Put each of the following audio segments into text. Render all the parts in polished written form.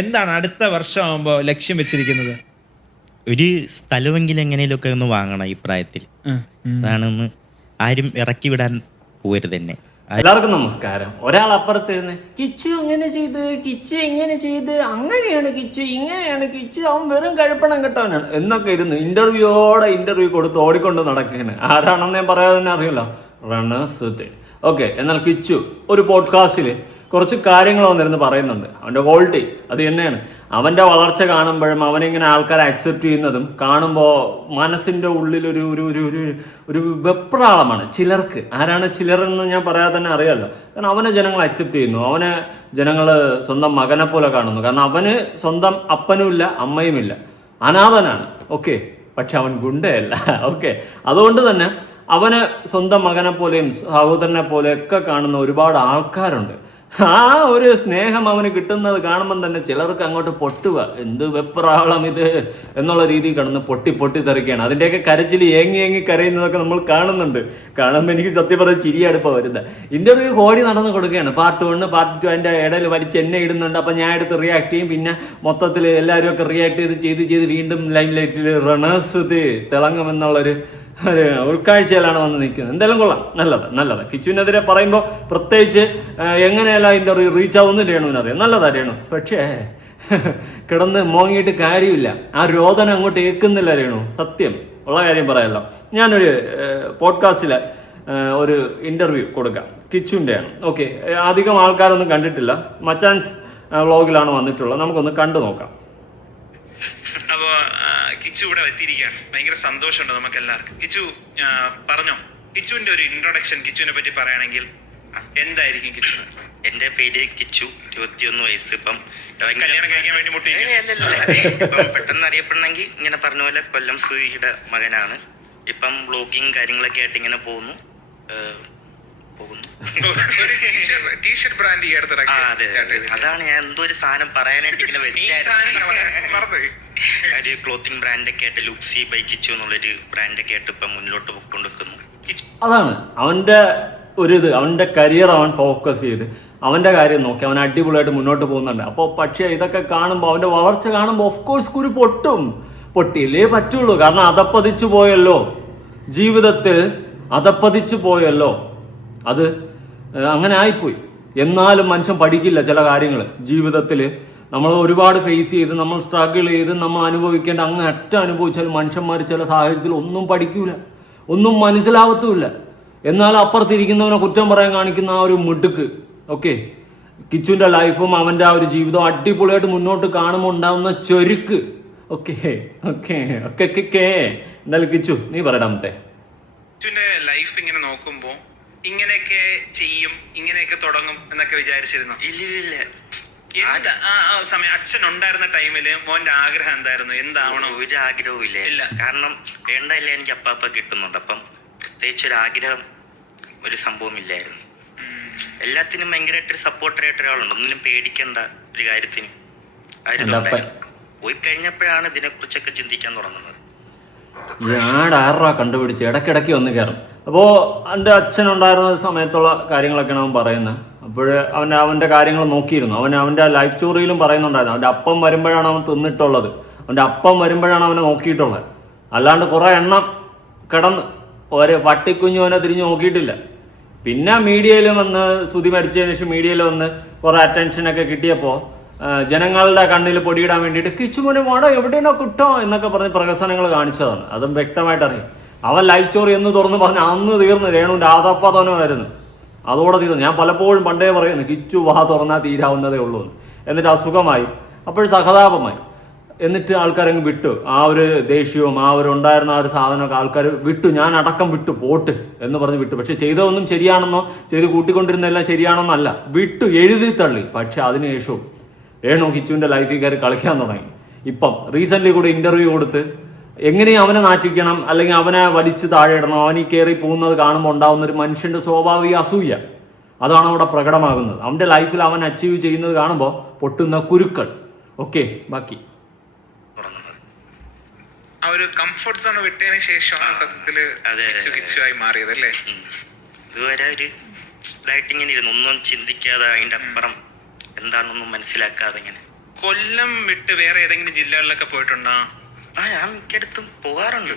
എന്താണ് അടുത്ത വർഷമാകുമ്പോൾ ലക്ഷ്യം വെച്ചിരിക്കുന്നത്? ഒരു സ്ഥലമെങ്കിലും എങ്ങനെയൊക്കെ ഒന്ന് വാങ്ങണം ഈ പ്രായത്തിൽ. അതാണെന്ന് ആരും ഇറക്കി വിടാൻ പോകരുത് തന്നെ. എല്ലാവർക്കും നമസ്കാരം. ഒരാൾ അപ്പുറത്തിരുന്ന് കിച്ചു അങ്ങനെ ചെയ്ത്, കിച്ചു ഇങ്ങനെ ചെയ്ത്, അങ്ങനെയാണ് കിച്ചു, ഇങ്ങനെയാണ് കിച്ചു, അവൻ വെറും കഴുപ്പണം കെട്ടവനാണ് എന്നൊക്കെ ഇരുന്ന് ഇന്റർവ്യൂ കൊടുത്ത് ഓടിക്കൊണ്ട് നടക്കുകയാണ്. ആരാണെന്ന് ഞാൻ പറയാതെ തന്നെ അറിയില്ല, റണേഴ്സ്. ഓക്കെ, എന്നാൽ കിച്ചു ഒരു പോഡ്കാസ്റ്റിൽ കുറച്ച് കാര്യങ്ങൾ വന്നിരുന്ന് പറയുന്നുണ്ട്. അവൻ്റെ ക്വാളിറ്റി അത് തന്നെയാണ്. അവൻ്റെ വളർച്ച കാണുമ്പോഴും അവനിങ്ങനെ ആൾക്കാരെ അക്സെപ്റ്റ് ചെയ്യുന്നതും കാണുമ്പോൾ മനസ്സിൻ്റെ ഉള്ളിൽ ഒരു ഒരു ഒരു ഒരു ഒരു വെപ്രാളമാണ് ചിലർക്ക്. ആരാണ് ചിലരെന്ന് ഞാൻ പറയാതെ തന്നെ അറിയാമല്ലോ. കാരണം അവനെ ജനങ്ങൾ അക്സെപ്റ്റ് ചെയ്യുന്നു, അവനെ ജനങ്ങൾ സ്വന്തം മകനെ പോലെ കാണുന്നു. കാരണം അവന് സ്വന്തം അപ്പനുമില്ല അമ്മയുമില്ല, അനാഥനാണ്. ഓക്കെ, പക്ഷെ അവൻ ഗുണ്ടയല്ല. ഓക്കെ, അതുകൊണ്ട് തന്നെ അവനെ സ്വന്തം മകനെ പോലെയും സഹോദരനെ പോലെയൊക്കെ കാണുന്ന ഒരുപാട് ആൾക്കാരുണ്ട്. ആ ഒരു സ്നേഹം അവന് കിട്ടുന്നത് കാണുമ്പം തന്നെ ചിലർക്ക് അങ്ങോട്ട് പൊട്ടുക, എന്ത് വെപ്രാളം ഇത് എന്നുള്ള രീതിയിൽ കിടന്ന് പൊട്ടി തെറിക്കുകയാണ്. അതിൻ്റെയൊക്കെ കരച്ചിൽ ഏങ്ങി കരയുന്നതൊക്കെ നമ്മൾ കാണുന്നുണ്ട്. കാണുമ്പോൾ എനിക്ക് സത്യം പറഞ്ഞ ചിരിയടുപ്പം വരുന്നത്. ഇന്റർവ്യൂ കോടി നടന്ന് കൊടുക്കുകയാണ്. പാർട്ട് 1 പാർട്ട് 2 അതിൻ്റെ ഇടയിൽ വലിച്ച് എന്നെ ഇടുന്നുണ്ട്. അപ്പം ഞാൻ എടുത്ത് റിയാക്ട് ചെയ്യും. പിന്നെ മൊത്തത്തിൽ എല്ലാവരും ഒക്കെ റിയാക്ട് ചെയ്ത് വീണ്ടും ലൈം ലൈറ്റിൽ റണേഴ്സ് തിളങ്ങുമെന്നുള്ളൊരു ഉൾക്കാഴ്ചയിലാണ് വന്ന് നിൽക്കുന്നത്. എന്തായാലും കൊള്ളാം, നല്ലത്. കിച്ചുവിനെതിരെ പറയുമ്പോൾ പ്രത്യേകിച്ച് എങ്ങനെയല്ല ഇന്റർവ്യൂ റീച്ച് ആവുമെന്ന് രേണുവിനറിയാം. നല്ലതാ രേണു, പക്ഷേ കിടന്ന് മോങ്ങിയിട്ട് കാര്യമില്ല. ആ രോദനം അങ്ങോട്ട് ഏൽക്കുന്നില്ല രേണു. സത്യം ഉള്ള കാര്യം പറയാമല്ലോ. ഞാനൊരു പോഡ്കാസ്റ്റിൽ ഒരു ഇന്റർവ്യൂ കൊടുക്കാം, കിച്ചുവിൻ്റെയാണ്. ഓക്കെ, അധികം ആൾക്കാരൊന്നും കണ്ടിട്ടില്ല, മച്ചാൻസ് വ്ളോഗിലാണ് വന്നിട്ടുള്ളത്. നമുക്കൊന്ന് കണ്ടു നോക്കാം. അപ്പോൾ കിച്ചു ഇവിടെ എത്തിയിരിക്കുകയാണ്. ഭയങ്കര സന്തോഷമുണ്ട് നമുക്ക് എല്ലാവർക്കും. കിച്ചു പറഞ്ഞോ, കിച്ചുവിന്റെ ഒരു ഇൻട്രൊഡക്ഷൻ കിച്ചുവിനെ പറ്റി പറയുകയാണെങ്കിൽ എന്തായിരിക്കും കിച്ചു? എൻ്റെ പേര് കിച്ചു, 21 വയസ്സ്. ഇപ്പം കല്യാണം കഴിക്കാൻ വേണ്ടി മുട്ടി ഇപ്പം പെട്ടെന്ന് അറിയപ്പെടണമെങ്കിൽ ഇങ്ങനെ പറഞ്ഞ പോലെ കൊല്ലം സുധിയുടെ മകനാണ്. ഇപ്പം വ്ളോഗിങ് കാര്യങ്ങളൊക്കെ ആയിട്ട് ഇങ്ങനെ പോകുന്നു. ടീഷർട്ട് ബ്രാൻഡ് അതാണ് ഞാൻ എന്തോ ഒരു സാധനം പറയാനായിട്ട് ഇങ്ങനെ വെച്ചായിരുന്നു. ഒരു ക്ലോത്തിങ് ബ്രാൻഡൊക്കെ ആയിട്ട് ലുക്സി ബൈ കിച്ചു എന്നുള്ളൊരു ബ്രാൻഡൊക്കെ ആയിട്ട് ഇപ്പം മുന്നോട്ട് പോയിക്കൊണ്ടിരിക്കുന്നു. അതാണ് അവൻ്റെ അവൻ്റെ കരിയർ അവൻ ഫോക്കസ് ചെയ്ത് അവൻ്റെ കാര്യം നോക്കി അവൻ അടിപൊളിയായിട്ട് മുന്നോട്ട് പോകുന്നുണ്ട്. അപ്പോൾ പക്ഷേ ഇതൊക്കെ കാണുമ്പോൾ അവൻ്റെ വളർച്ച കാണുമ്പോൾ ഓഫ്കോഴ്സ് കുരു പൊട്ടിയില്ലേ പറ്റുള്ളൂ. കാരണം അതപ്പതിച്ചു പോയല്ലോ, ജീവിതത്തിൽ അതപ്പതിച്ചു പോയല്ലോ, അത് അങ്ങനെ ആയിപ്പോയി. എന്നാലും മനുഷ്യൻ പഠിക്കില്ല ചില കാര്യങ്ങൾ ജീവിതത്തിൽ. നമ്മൾ ഒരുപാട് ഫേസ് ചെയ്ത് നമ്മൾ സ്ട്രഗിൾ ചെയ്ത് നമ്മൾ അനുഭവിക്കേണ്ട അങ്ങ് അനുഭവിച്ചാൽ മനുഷ്യന്മാർ ചില സാഹചര്യത്തിൽ ഒന്നും പഠിക്കൂല, ഒന്നും മനസ്സിലാവത്തുമില്ല. എന്നാൽ അപ്പുറത്തിരിക്കുന്നവനെ കുറ്റം പറയാൻ കാണിക്കുന്ന ആ ഒരു മിടുക്ക്. ഓക്കെ, കിച്ചുവിൻ്റെ ലൈഫും അവൻ്റെ ആ ഒരു ജീവിതവും അടിപൊളിയായിട്ട് മുന്നോട്ട് കാണുമ്പോൾ ഉണ്ടാവുന്ന ചൊരുക്ക്. ഓക്കെ എന്തായാലും കിച്ചു നീ പറയടാമത്തെ. കിച്ചുവിന്റെ ലൈഫ് ഇങ്ങനെ നോക്കുമ്പോൾ ഇങ്ങനെയൊക്കെ ചെയ്യും, ഇങ്ങനെയൊക്കെ തുടങ്ങും എന്നൊക്കെ വിചാരിച്ചിരുന്നു? ഇല്ല. സമയം അച്ഛൻ ഉണ്ടായിരുന്ന ടൈമില് മോന്റെ ആഗ്രഹം എന്തായിരുന്നു? എന്താവണം? ഒരു ആഗ്രഹവും ഇല്ല. കാരണം വേണ്ടല്ല, എനിക്ക് അപ്പാപ്പ കിട്ടുന്നുണ്ട്. അപ്പം പ്രത്യേകിച്ച് ഒരു ആഗ്രഹം ഒരു സംഭവം ഇല്ലായിരുന്നു. എല്ലാത്തിനും ഭയങ്കരമായിട്ടൊരു സപ്പോർട്ടറായിട്ട് ഒരാളുണ്ട്. ഒന്നിനും പേടിക്കേണ്ട ഒരു കാര്യത്തിനും പോയി കഴിഞ്ഞപ്പോഴാണ് ഇതിനെക്കുറിച്ചൊക്കെ ചിന്തിക്കാൻ തുടങ്ങുന്നത്. ഞാൻ ആറാ കണ്ടുപിടിച്ച് ഇടയ്ക്കിടയ്ക്ക് വന്ന് കയറും. അപ്പോൾ എൻ്റെ അച്ഛനുണ്ടായിരുന്ന സമയത്തുള്ള കാര്യങ്ങളൊക്കെയാണ് അവൻ പറയുന്നത്. അപ്പോൾ അവൻ്റെ കാര്യങ്ങൾ നോക്കിയിരുന്നു. അവൻ്റെ ലൈഫ് സ്റ്റോറിയിലും പറയുന്നുണ്ടായിരുന്നു. അവൻ്റെ അപ്പം വരുമ്പോഴാണ് അവൻ തിന്നിട്ടുള്ളത്, അവൻ്റെ അപ്പം വരുമ്പോഴാണ് അവനെ നോക്കിയിട്ടുള്ളത്. അല്ലാണ്ട് കുറേ എണ്ണം കിടന്ന് ഒരു പട്ടിക്കുഞ്ഞു അവനെ തിരിഞ്ഞ് നോക്കിയിട്ടില്ല. പിന്നെ മീഡിയയിൽ വന്ന് ശ്രുതി മരിച്ചതിന് ശേഷം മീഡിയയിൽ വന്ന് കുറേ അറ്റൻഷനൊക്കെ കിട്ടിയപ്പോൾ ജനങ്ങളുടെ കണ്ണിൽ പൊടിയിടാൻ വേണ്ടിയിട്ട് കിച്ചുമോനെ മോടോ എവിടെയാണോ കിട്ടോ എന്നൊക്കെ പറഞ്ഞ് പ്രകസനങ്ങൾ കാണിച്ചതാണ്. അതും വ്യക്തമായിട്ട് അറിയാം. അവൻ ലൈഫ് സ്റ്റോറി എന്ന് തുറന്ന് പറഞ്ഞ് അന്ന് തീർന്ന് രേണുവിൻ്റെ ആദാപ്പാതനമായിരുന്നു. അതോടെ തീർന്നു. ഞാൻ പലപ്പോഴും പണ്ടേ പറയുന്നു കിച്ചു വാ തുറന്നാൽ തീരാവുന്നതേ ഉള്ളൂ എന്ന്. എന്നിട്ട് അസുഖമായി, അപ്പോൾ സഹതാപമായി. എന്നിട്ട് ആൾക്കാരങ്ങ് വിട്ടു. ആ ഒരു ദേഷ്യവും ആ ഒരു ഉണ്ടായിരുന്ന ആ ഒരു സാധനമൊക്കെ ആൾക്കാർ വിട്ടു. ഞാൻ അടക്കം വിട്ടു, പോട്ട് എന്ന് പറഞ്ഞ് വിട്ടു. പക്ഷെ ചെയ്തതൊന്നും ശരിയാണെന്നോ ചെയ്ത് കൂട്ടിക്കൊണ്ടിരുന്നെല്ലാം ശരിയാണെന്നല്ല, വിട്ടു, എഴുതി തള്ളി. പക്ഷെ അതിനുശേഷവും രേണു കിച്ചുവിൻ്റെ ലൈഫിൽ കയറി കളിക്കാൻ തുടങ്ങി. ഇപ്പം റീസെൻ്റ്ലി കൂടെ ഇൻ്റർവ്യൂ കൊടുത്ത് എങ്ങനെയും അവനെ നാറ്റിക്കണം, അല്ലെങ്കിൽ അവനെ വലിച്ച് താഴെ ഇടണം, അവനീ കയറി പോകുന്നത് കാണുമ്പോൾ ഉണ്ടാകുന്ന ഒരു മനുഷ്യൻ്റെ സ്വാഭാവിക അസൂയ, അതാണ് അവിടെ പ്രകടമാകുന്നത്. അവൻ്റെ ലൈഫിൽ അവൻ അച്ചീവ് ചെയ്യുന്നത് കാണുമ്പോൾ പൊട്ടുന്ന കുരുക്കൾ. ഓക്കെ, ബാക്കി ആ ഒരു കംഫർട്ട് സോൺ വിട്ടതിന് ശേഷമാണ് സത്യത്തില് കിച്ചുവായി മാറിയത് അല്ലേ? ഇതുവരെ ഒരു ഇതായിട്ട് ഇങ്ങനെ ഇരുന്നു, ഒന്നും ചിന്തിക്കാതെ അതിൻ്റെ അപ്പുറം എന്താണെന്നൊന്നും മനസ്സിലാക്കാതെ ഇങ്ങനെ കൊല്ലം വിട്ട് വേറെ ഏതെങ്കിലും ജില്ലകളിലൊക്കെ പോയിട്ടുണ്ടോ? ഞാൻ മിക്കയിടത്തും പോകാറുണ്ട്.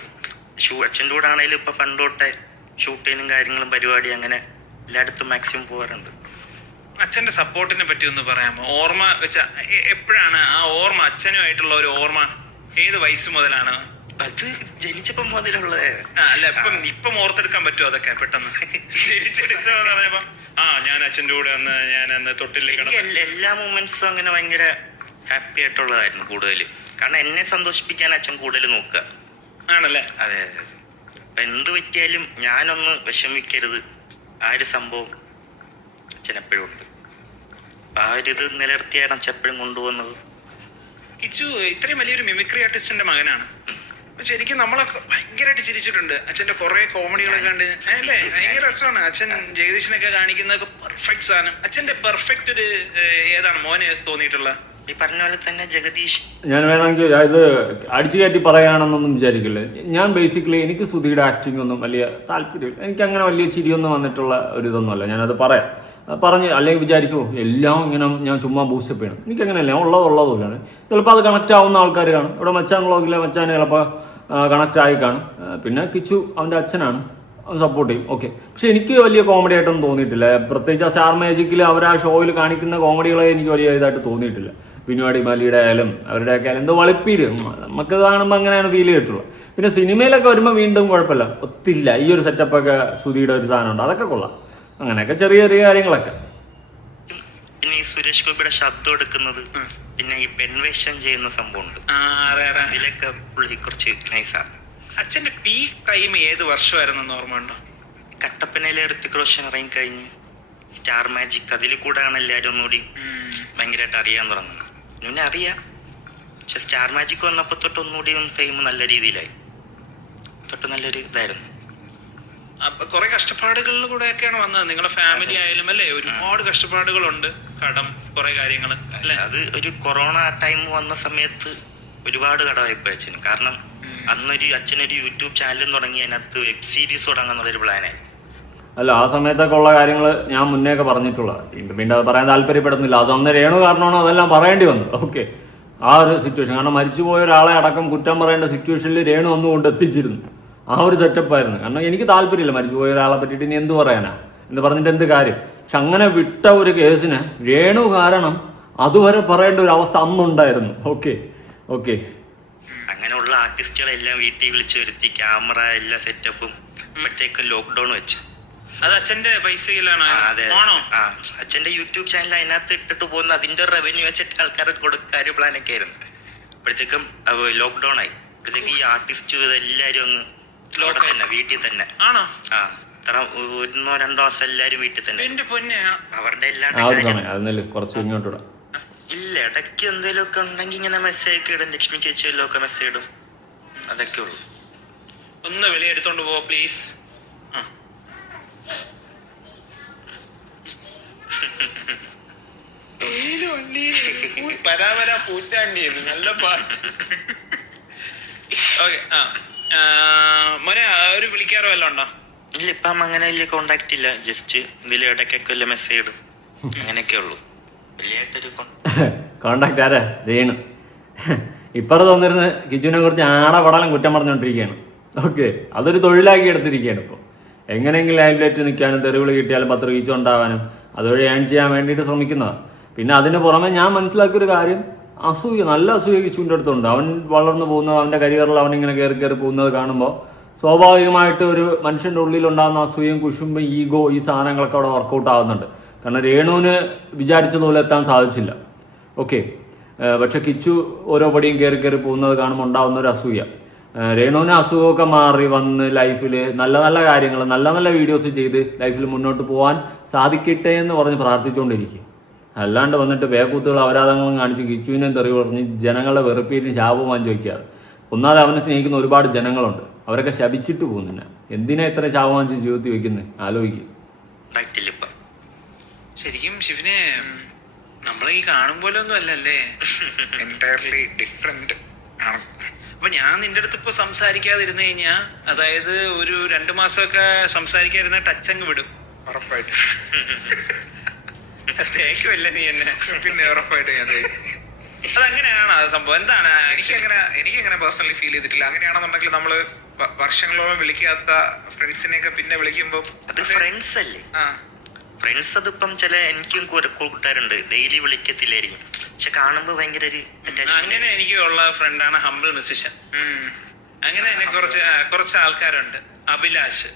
അച്ഛൻ്റെ കൂടെ ആണെങ്കിലും ഇപ്പം പണ്ട് തൊട്ടേ ഷൂട്ടിങ്ങും കാര്യങ്ങളും പരിപാടി അങ്ങനെ എല്ലായിടത്തും മാക്സിമം പോകാറുണ്ട്. അച്ഛൻ്റെ സപ്പോർട്ടിനെ പറ്റി ഒന്ന് പറയാമോ? ഓർമ്മ വെച്ച എപ്പോഴാണ് ആ ഓർമ്മ, അച്ഛനുമായിട്ടുള്ള ഒരു ഓർമ്മ ഏത് വയസ്സ് മുതലാണ്? അത് ജനിച്ചപ്പം മുതലുള്ളത്. അല്ല, ഇപ്പം ഓർത്തെടുക്കാൻ പറ്റുമോ അതൊക്കെ പെട്ടെന്ന്? ജനിച്ചെടുത്തതെന്ന് പറഞ്ഞപ്പോ ഞാൻ അച്ഛൻ്റെ കൂടെ ഞാൻ അന്ന് തൊട്ടിലേക്ക് എല്ലാ മൂമെന്റ്സും അങ്ങനെ ഭയങ്കര ഹാപ്പി ആയിട്ടുള്ളതായിരുന്നു കൂടുതൽ. കാരണം എന്നെ സന്തോഷിപ്പിക്കാൻ അച്ഛൻ കൂടുതൽ നോക്കുക. ആണല്ലേ? അതെ. അപ്പം എന്ത് പറ്റിയാലും ഞാനൊന്ന് വിഷമിക്കരുത്, ആ ഒരു സംഭവം അച്ഛൻ എപ്പോഴും ഉണ്ട്. അപ്പം ആ ഒരു ഇത് നിലനിർത്തിയാണ് അച്ഛൻ എപ്പോഴും കൊണ്ടുപോകുന്നത്. കിച്ചു ഇത്രയും വലിയൊരു മിമിക്രി ആർട്ടിസ്റ്റിന്റെ മകനാണ്. ശരിക്കും നമ്മളൊക്കെ ഭയങ്കരമായിട്ട് ചിരിച്ചിട്ടുണ്ട് അച്ഛന്റെ കുറെ കോമഡികളൊക്കെ കണ്ട് അല്ലേ? ഭയങ്കര രസമാണ്. അച്ഛൻ ജഗദീഷിനൊക്കെ കാണിക്കുന്നതൊക്കെ പെർഫെക്റ്റ് സാധനം. അച്ഛന്റെ പെർഫെക്റ്റ് ഒരു ഏതാണ് മോന് തോന്നിയിട്ടുള്ള? ഈ പറഞ്ഞ പോലെ തന്നെ ജഗദീഷ്. ഞാൻ വേണമെങ്കിൽ ഇത് അടിച്ചു കയറ്റി പറയുകയാണെന്നൊന്നും വിചാരിക്കില്ല. ഞാൻ ബേസിക്കലി എനിക്ക് സുധിയുടെ ആക്ടിംഗ് ഒന്നും വലിയ താല്പര്യമില്ല. എനിക്ക് അങ്ങനെ വലിയ ചിരിയൊന്നും വന്നിട്ടുള്ള ഒരു ഇതൊന്നുമല്ല. ഞാനത് പറഞ്ഞ് അല്ലെങ്കിൽ വിചാരിക്കുമോ എല്ലാം ഇങ്ങനെ ഞാൻ ചുമ്മാ ബൂസ്റ്റപ്പ് ചെയ്യണം. എനിക്കങ്ങനെയല്ല, ഉള്ളതുള്ളതുമില്ലാണ്. ചിലപ്പോൾ അത് കണക്റ്റ് ആവുന്ന ആൾക്കാർ കാണും. ഇവിടെ മച്ചാൻ വ്ളോഗിലെ മച്ചാൻ ചിലപ്പോൾ കണക്റ്റ് ആയി കാണും. പിന്നെ കിച്ചു അവൻ്റെ അച്ഛനാണ്, അവൻ സപ്പോർട്ട് ചെയ്യും. ഓക്കെ. പക്ഷെ എനിക്ക് വലിയ കോമഡി ആയിട്ടൊന്നും തോന്നിയിട്ടില്ല. പ്രത്യേകിച്ച് ആ സ്റ്റാർ മാജിക്കിൽ അവർ ആ ഷോയിൽ കാണിക്കുന്ന കോമഡികളെ എനിക്ക് വലിയ ഇതായിട്ട് തോന്നിയിട്ടില്ല. ബിനുവാടി മലിയുടെ ആയാലും അവരുടെയൊക്കെ ആയാലും എന്തോ വളിപ്പീര് നമുക്ക് കാണുമ്പോൾ അങ്ങനെയാണ് ഫീൽ ചെയ്തിട്ടുള്ളത്. പിന്നെ സിനിമയിലൊക്കെ വരുമ്പോൾ വീണ്ടും കുഴപ്പമില്ല, ഒത്തില്ല ഈ ഒരു സെറ്റപ്പൊക്കെ സുധിയുടെ ഒരു സാധനമുണ്ട്, അതൊക്കെ കൊള്ളാം. അങ്ങനെയൊക്കെ ചെറിയ ചെറിയ കാര്യങ്ങളൊക്കെ. പിന്നെ ഈ സുരേഷ് ഗോപിയുടെ ശബ്ദം എടുക്കുന്നത്, പിന്നെ ഈ പെൺവേഷം ചെയ്യുന്ന സംഭവമുണ്ട്, അതിലൊക്കെ പുള്ളി കുറച്ച് നൈസാണ്. അച്ഛന്റെ പീക്ക് ടൈം ഏത് വർഷമായിരുന്നു ഓർമ്മയുണ്ടോ? കട്ടപ്പനയിലെ ഋത്തിക് റോഷൻ ഇറങ്ങിക്കഴിഞ്ഞ് സ്റ്റാർ മാജിക്, അതിൽ കൂടെയാണ് എല്ലാവരും ഒന്നുകൂടി ഭയങ്കരമായിട്ട് അറിയാൻ തുടങ്ങുന്നത്. പിന്നെ അറിയാം, പക്ഷെ സ്റ്റാർ മാജിക് വന്നപ്പോൾ തൊട്ട് ഒന്നുകൂടി ഫെയിം നല്ല രീതിയിലായി. തൊട്ട് നല്ലൊരു ഇതായിരുന്നു. കുറെ കഷ്ടപ്പാടുകളിൽ കൂടെയൊക്കെയാണ് വന്നത്. നിങ്ങളുടെ ഫാമിലി ആയാലും അല്ലേ, ഒരുപാട് കഷ്ടപ്പാടുകളുണ്ട്, കടം, കുറെ കാര്യങ്ങൾ അല്ലേ? അത് ഒരു കൊറോണ ടൈം വന്ന സമയത്ത് ഒരുപാട് കടവായിപ്പോയി അച്ഛന്. കാരണം അന്നൊരു അച്ഛനൊരു യൂട്യൂബ് ചാനലും തുടങ്ങി, അതിനകത്ത് വെബ് സീരീസ് തുടങ്ങാന്നുള്ളൊരു പ്ലാനായി. അല്ല, ആ സമയത്തൊക്കെ ഉള്ള കാര്യങ്ങൾ ഞാൻ മുന്നേ ഒക്കെ പറഞ്ഞിട്ടുള്ളത്. വീണ്ടും അത് പറയാൻ താല്പര്യപ്പെടുന്നില്ല. അത് അന്ന് രേണു കാരണമാണോ അതെല്ലാം പറയേണ്ടി വന്നത്. ഓക്കെ, ആ ഒരു സിറ്റുവേഷൻ. കാരണം മരിച്ചുപോയ ഒരാളെ അടക്കം കുറ്റം പറയേണ്ട സിറ്റുവേഷനിൽ രേണു ഒന്നും കൊണ്ട് എത്തിച്ചിരുന്നു. ആ ഒരു സെറ്റപ്പായിരുന്നു. കാരണം എനിക്ക് താല്പര്യമില്ല മരിച്ചുപോയ ഒരാളെ പറ്റിയിട്ട് ഇനി എന്ത് പറയാനാ എന്ന് പറഞ്ഞിട്ട് എന്ത് കാര്യം. പക്ഷെ അങ്ങനെ വിട്ട ഒരു കേസിന് രേണു കാരണം അതുവരെ പറയേണ്ട ഒരു അവസ്ഥ അന്നുണ്ടായിരുന്നു. Okay okay. അങ്ങനെയുള്ള ആർട്ടിസ്റ്റുകളെല്ലാം വീട്ടിൽ വിളിച്ചു വരുത്തി, ക്യാമറ എല്ലാ സെറ്റപ്പും മറ്റേക്ക് ലോക്ക്ഡൌൺ വെച്ച്. അത് അച്ഛന്റെ പൈസയിലാണ്? അച്ഛന്റെ യൂട്യൂബ് ചാനൽ അതിനകത്ത് ഇട്ടിട്ട് പോകുന്ന അതിന്റെ റവന്യൂ വെച്ചിട്ട് ആൾക്കാർക്ക് കൊടുക്കാൻ ഒരു പ്ലാനൊക്കെ ആയിരുന്നു. അപ്പോഴത്തേക്കും ലോക്ക്ഡൌൺ ആയി. അപ്പോഴത്തേക്ക് ഈ ആർട്ടിസ്റ്റ് എല്ലാരും ഒന്ന് തന്നെ വീട്ടിൽ തന്നെ. ആണോ? ഒന്നോ രണ്ടോ ദിവസം എല്ലാരും വീട്ടിൽ തന്നെ. എന്റെ പൊന്നെ, അവരുടെ എല്ലാ കുറച്ച് ഇങ്ങോട്ട് ഇല്ല, ഇടയ്ക്ക് എന്തെങ്കിലും ഒക്കെ ഉണ്ടെങ്കിൽ ഇങ്ങനെ മെസ്സേജ് ഒക്കെ ഇടും. ലക്ഷ്മി ചേച്ചി എല്ലാം ഒക്കെ മെസ്സേജ് ഇടും, അതൊക്കെ ഉള്ളു. ഒന്ന് വെളിയെടുത്തോണ്ട് പോ പ്ലീസ്. പരാപരാ പൂറ്റാണ്ടിയത് നല്ല പാട്ട്. ഓക്കെ. മോനെ ഒരു വിളിക്കാറോ വല്ലതും ഉണ്ടോ? ഇല്ല, ഇപ്പം അങ്ങനെ വലിയ കോണ്ടാക്ട് ഇല്ല. ജസ്റ്റ് എന്തെങ്കിലും ഇടയ്ക്കൊക്കെ വല്ല മെസ്സേജ് ഇടും, അങ്ങനെയൊക്കെ ഉള്ളു. വലിയായിട്ടൊരു കോണ്ടാക്ട് ആരാ? രേണു. ഇപ്പുറത്ത് വന്നിരുന്ന് കിച്ചുവിനെ കുറിച്ച് ആടപടലം കുറ്റം പറഞ്ഞുകൊണ്ടിരിക്കുകയാണ്. ഓക്കെ, അതൊരു തൊഴിലാക്കി എടുത്തിരിക്കുകയാണ്. ഇപ്പോൾ എങ്ങനെയെങ്കിലും ലൈവിലേറ്റ് നിൽക്കാനും തെറിവിളി കിട്ടിയാലും 10 റീച്ച് ഉണ്ടാവാനും അതുവഴി ഏൺ ചെയ്യാൻ വേണ്ടിയിട്ട് ശ്രമിക്കുന്നതാണ്. പിന്നെ അതിന് പുറമെ ഞാൻ മനസ്സിലാക്കിയൊരു കാര്യം, അസൂയ, നല്ല അസൂയ കിച്ചുവിൻ്റെ അടുത്തുണ്ട്. അവൻ വളർന്നു പോകുന്നത്, അവൻ്റെ കരിയറിൽ അവനിങ്ങനെ കയറി പോകുന്നത് കാണുമ്പോൾ സ്വാഭാവികമായിട്ട് ഒരു മനുഷ്യൻ്റെ ഉള്ളിലുണ്ടാകുന്ന അസൂയയും കുശുമ്പും ഈഗോ, ഈ സാധനങ്ങളൊക്കെ അവിടെ വർക്കൗട്ട് ആകുന്നുണ്ട്. കാരണം രേണുവിന് വിചാരിച്ചതുപോലെ എത്താൻ സാധിച്ചില്ല. ഓക്കെ, പക്ഷെ കിച്ചു ഓരോ പടിയും കയറി പോകുന്നത് കാണുമ്പോൾ ഉണ്ടാകുന്ന ഒരു അസൂയ. രേണുവിന് അസുഖമൊക്കെ മാറി വന്ന് ലൈഫിൽ നല്ല നല്ല കാര്യങ്ങൾ, നല്ല നല്ല വീഡിയോസ് ചെയ്ത് ലൈഫിൽ മുന്നോട്ട് പോകാൻ സാധിക്കട്ടെ എന്ന് പറഞ്ഞ് പ്രാർത്ഥിച്ചുകൊണ്ടിരിക്കും. അല്ലാണ്ട് വന്നിട്ട് വേക്കൂത്തുകൾ അപരാധങ്ങളും കാണിച്ച് കിച്ചുവിനെ തെറി പറഞ്ഞ് ജനങ്ങളെ വെറുപ്പിയിട്ട് ശാപം വാങ്ങിച്ച് വയ്ക്കാറ്. ഒന്നാതെ അവനെ സ്നേഹിക്കുന്ന ഒരുപാട് ജനങ്ങളുണ്ട്, അവരൊക്കെ ശപിച്ചിട്ട് പോകുന്നില്ല. എന്തിനാ ഇത്ര ശാപം വാങ്ങിച്ച് ജീവിതത്തിൽ വയ്ക്കുന്നത്? ആലോചിക്കും. ശരിക്കും ശിവനെ നമ്മൾ ഈ കാണും പോലെ ഒന്നും അല്ലല്ലേ, എൻറ്റയർലി ഡിഫറെന്റ് ആണ്. അപ്പൊ ഞാൻ നിന്റെ അടുത്ത് ഇപ്പൊ സംസാരിക്കാതിരുന്നു കഴിഞ്ഞാ, അതായത് ഒരു 2 മാസമൊക്കെ സംസാരിക്കാതിരുന്ന ടച്ച് അങ്ങ് വിടും ഉറപ്പായിട്ട്. തേക്കുമല്ലേ നീ എന്നെ? പിന്നെ ഉറപ്പായിട്ട് ഞാൻ അതങ്ങനെയാണ് അത് സംഭവം. എന്താണ് എനിക്കങ്ങനെ പേഴ്സണലി ഫീൽ ചെയ്തിട്ടില്ല. അങ്ങനെയാണെന്നുണ്ടെങ്കിൽ നമ്മള് വർഷങ്ങളോളം വിളിക്കാത്ത ഫ്രണ്ട്സിനെയൊക്കെ പിന്നെ വിളിക്കുമ്പോൾ അത് ഫ്രണ്ട്സ് അല്ലേ? ഫ്രണ്ട്സ് അതിപ്പം ചില എനിക്കും കൂട്ടുകാരുണ്ട്, ഡെയിലി വിളിക്കത്തില്ലായിരിക്കും, പക്ഷെ കാണുമ്പോ ഭയങ്കര ഒരു അങ്ങനെ എനിക്ക് ഉള്ള ഫ്രണ്ടാണ് ഹംബിൾ മ്യൂസിഷ്യൻ. അങ്ങനെ എനിക്ക് കുറച്ച് ആൾക്കാരുണ്ട്. അഭിലാഷ്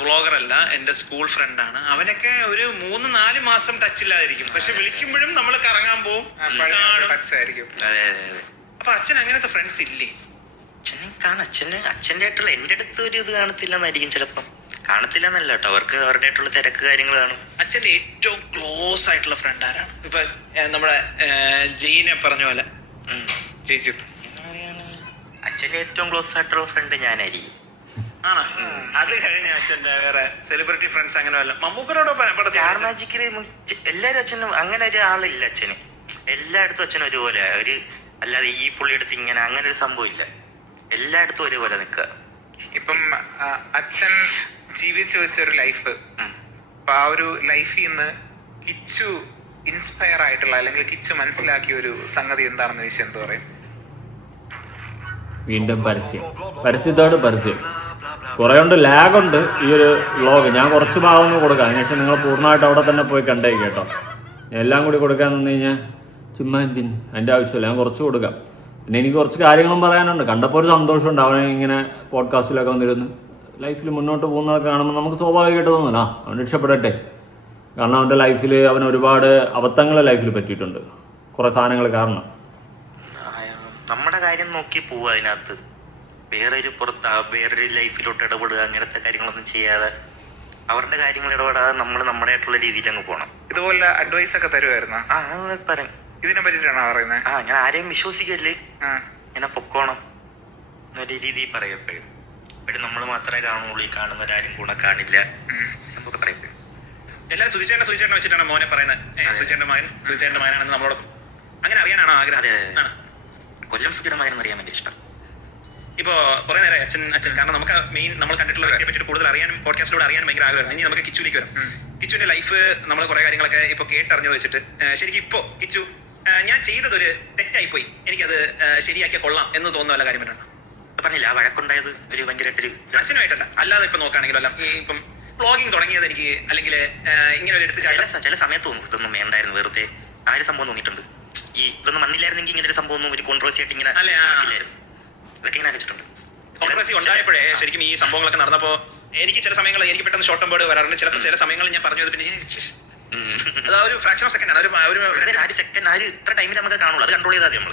വ്ളോഗർ അല്ല, എന്റെ സ്കൂൾ ഫ്രണ്ടാണ്. അവനൊക്കെ ഒരു 3-4 മാസം ടച്ചില്ലാതിരിക്കും, പക്ഷെ വിളിക്കുമ്പോഴും നമ്മൾ കറങ്ങാൻ പോവും, ടച്ച് ആയിരിക്കും. അതെ അതെ അതെ. അപ്പൊ അച്ഛൻ അങ്ങനത്തെ ഫ്രണ്ട്സ് ഇല്ലേ? അച്ഛൻ്റെ ആയിട്ടുള്ള എൻ്റെ അടുത്ത് ഒരു ഇത് കാണത്തില്ലെന്നായിരിക്കും ചിലപ്പം. കാണത്തില്ല എന്നല്ല കേട്ടോ, അവർക്ക് അവരുടെ ആയിട്ടുള്ള തിരക്ക് കാര്യങ്ങൾ കാണും. അച്ഛന്റെ ഏറ്റവും ക്ലോസ് ആയിട്ടുള്ള ഫ്രണ്ട് ആരാണ്? ഇപ്പൊ നമ്മുടെ ജെയിനെ പറഞ്ഞ പോലെ ചേച്ചിത്ത് അച്ഛൻ്റെ ഏറ്റവും ക്ലോസ് ആയിട്ടുള്ള ഫ്രണ്ട് ഞാനായിരിക്കും. ആണോ? അത് കഴിഞ്ഞ അച്ഛന്റെ വേറെ സെലിബ്രിറ്റി ഫ്രണ്ട്സ് അങ്ങനെ വല്ല? മമ്മൂക്കനോടൊപ്പം സ്റ്റാർ മാജിക്കില് എല്ലാരും അച്ഛനും അങ്ങനെ ഒരു ആളില്ല. അച്ഛന് എല്ലായിടത്തും അച്ഛൻ ഒരുപോലെ ഒരു, അല്ലാതെ ഈ പുള്ളിയെടുത്ത് ഇങ്ങനെ അങ്ങനെ ഒരു സംഭവം ഇല്ല. എല്ലായിടത്തും ഒരുപോലെ നിൽക്കുക. ഇപ്പം അച്ഛൻ ജീവിച്ചു വെച്ച ഒരു ലൈഫ്, അപ്പൊ ആ ഒരു ലൈഫിൽ നിന്ന് കിച്ചു ഇൻസ്പയർ ആയിട്ടുള്ള അല്ലെങ്കിൽ കിച്ചു മനസ്സിലാക്കിയ ഒരു സംഗതി എന്താണെന്ന് ചോദിച്ചാൽ എന്ത് പറയും? വീണ്ടും പരസ്യത്തോട് പരസ്യം. കുറെ കൊണ്ട് ലാഗുണ്ട് ഈ ഒരു വ്ളോഗ്. ഞാൻ കുറച്ച് ഭാഗം ഒന്ന് കൊടുക്കാം, അതിനുശേഷം നിങ്ങൾ പൂർണ്ണമായിട്ട് അവിടെ തന്നെ പോയി കണ്ടേ കേട്ടോ. എല്ലാം കൂടി കൊടുക്കാൻ നിന്ന് കഴിഞ്ഞാൽ ചുമ്മാ എന്തിന്, അതിൻ്റെ ആവശ്യമില്ല. ഞാൻ കുറച്ച് കൊടുക്കാം. പിന്നെ എനിക്ക് കുറച്ച് കാര്യങ്ങളും പറയാനുണ്ട്. കണ്ടപ്പോൾ ഒരു സന്തോഷമുണ്ട് അവനെ ഇങ്ങനെ പോഡ്കാസ്റ്റിലൊക്കെ വന്നിരുന്ന് ലൈഫിൽ മുന്നോട്ട് പോകുന്നതൊക്കെ കാണുമ്പോൾ നമുക്ക് സ്വാഭാവികമായിട്ട് തോന്നില്ല അവൻ രക്ഷപ്പെടട്ടെ. കാരണം അവൻ്റെ ലൈഫിൽ അവൻ ഒരുപാട് അബദ്ധങ്ങൾ ലൈഫിൽ പറ്റിയിട്ടുണ്ട്, കുറേ സാധനങ്ങൾ കാരണം. നമ്മുടെ കാര്യം നോക്കി പോവുക, അതിനകത്ത് വേറൊരു ലൈഫിലോട്ട് ഇടപെടുക, അങ്ങനത്തെ കാര്യങ്ങളൊന്നും ചെയ്യാതെ അവരുടെ കാര്യങ്ങൾ ഇടപെടാതെ നമ്മൾ നമ്മുടെ ആയിട്ടുള്ള രീതിയിൽ അങ്ങ് പോകണം. ഇതുപോലെ അഡ്വൈസ് ഒക്കെ തരുമായിരുന്നു? പറയും. ഇതിനെ പറ്റിയിട്ടാണോ പറയുന്നത്? ഞാൻ ആരെയും വിശ്വസിക്കല്ലേ, ഇങ്ങനെ പൊക്കോണം എന്നൊരു രീതിയിൽ പറയപ്പോഴും. എപ്പോഴും നമ്മൾ മാത്രമേ കാണുള്ളൂ, ഈ കാണുന്നവരാരും കൂടെ കാണില്ല സംഭവം പറയപ്പോഴും. എല്ലാവരും സുചേട്ടനെ വെച്ചിട്ടാണ് മോനെ പറയുന്നത്. സുചേട്ടന്റെ മകനാണെന്ന് നമ്മളോട് അങ്ങനെ അറിയാനാണോ ആഗ്രഹം? അതെ. കൊല്ലം സുധിയുടെ മകനെന്ന് അറിയാൻ ഭയങ്കര ഇഷ്ടം. ഇപ്പോൾ കുറേ നേരം അച്ഛൻ കാരണം നമുക്ക് മെയിൻ നമ്മൾ കണ്ടിട്ടുള്ള വ്യക്തിയെ പറ്റിയിട്ട് കൂടുതൽ അറിയാനും പോഡ്കാസ്റ്റിലൂടെ അറിയാനും ഭയങ്കര ആഗ്രഹമായിരുന്നു. ഇനി നമുക്ക് കിച്ചുവിലേക്ക് വരാം. കിച്ചുവിന്റെ ലൈഫ് നമ്മൾ കുറേ കാര്യങ്ങളൊക്കെ ഇപ്പോൾ കേട്ടറിഞ്ഞത് വെച്ചിട്ട് ശരിക്കും ഇപ്പോൾ കിച്ചു ഞാൻ ചെയ്തതൊരു തെറ്റായിപ്പോയി, എനിക്കത് ശരിയാക്കിയാൽ കൊള്ളാം എന്ന് തോന്നുന്ന വല്ല കാര്യം പറ്റാണ്? പറഞ്ഞില്ല, ആ വഴക്കുണ്ടായത് ഒരു ഭയങ്കരമായിട്ടൊരു അച്ഛനുമായിട്ടല്ല, അല്ലാതെ ഇപ്പം നോക്കുകയാണെങ്കിലും അല്ല, ഈ ഇപ്പം വ്ളോഗിങ് തുടങ്ങിയത് എനിക്ക് അല്ലെങ്കിൽ ഇങ്ങനെ ഒരു എടുത്ത് ചില സമയത്ത് തോന്നും ഇതൊന്നും വേണ്ടായിരുന്നു, വെറുതെ ആ ഒരു സംഭവം തോന്നിയിട്ടുണ്ട്. ഈ ഇതൊന്നും വന്നില്ലായിരുന്നെങ്കിൽ ഇങ്ങനെ ഒരു സംഭവം ഒന്നും ഒരു കോൺട്രവേഴ്സി ആയിട്ട് ഇങ്ങനെ ഇല്ലായിരുന്നു. അതൊക്കെ ഇങ്ങനെ വെച്ചിട്ടുണ്ട്. കോൺട്രവേഴ്സി ഉണ്ടായപ്പോഴേ ശരിക്കും ഈ സംഭവങ്ങളൊക്കെ നടന്നപ്പോൾ എനിക്ക് ചില സമയങ്ങളിൽ എനിക്ക് പെട്ടെന്ന് ഷോർട്ട് ടേം വേർഡ് വരാറുണ്ട്. ചില സമയങ്ങളിൽ ഞാൻ പറഞ്ഞത് പിന്നെ അത് ഒരു ഫ്രാക്ഷൻ ഓഫ് സെക്കൻഡ് ആണ്, ഒരു സെക്കൻഡ് ഇത്ര ടൈമിൽ നമുക്ക് കാണുള്ളൂ. അത് കൺട്രോൾ ചെയ്താൽ നമ്മൾ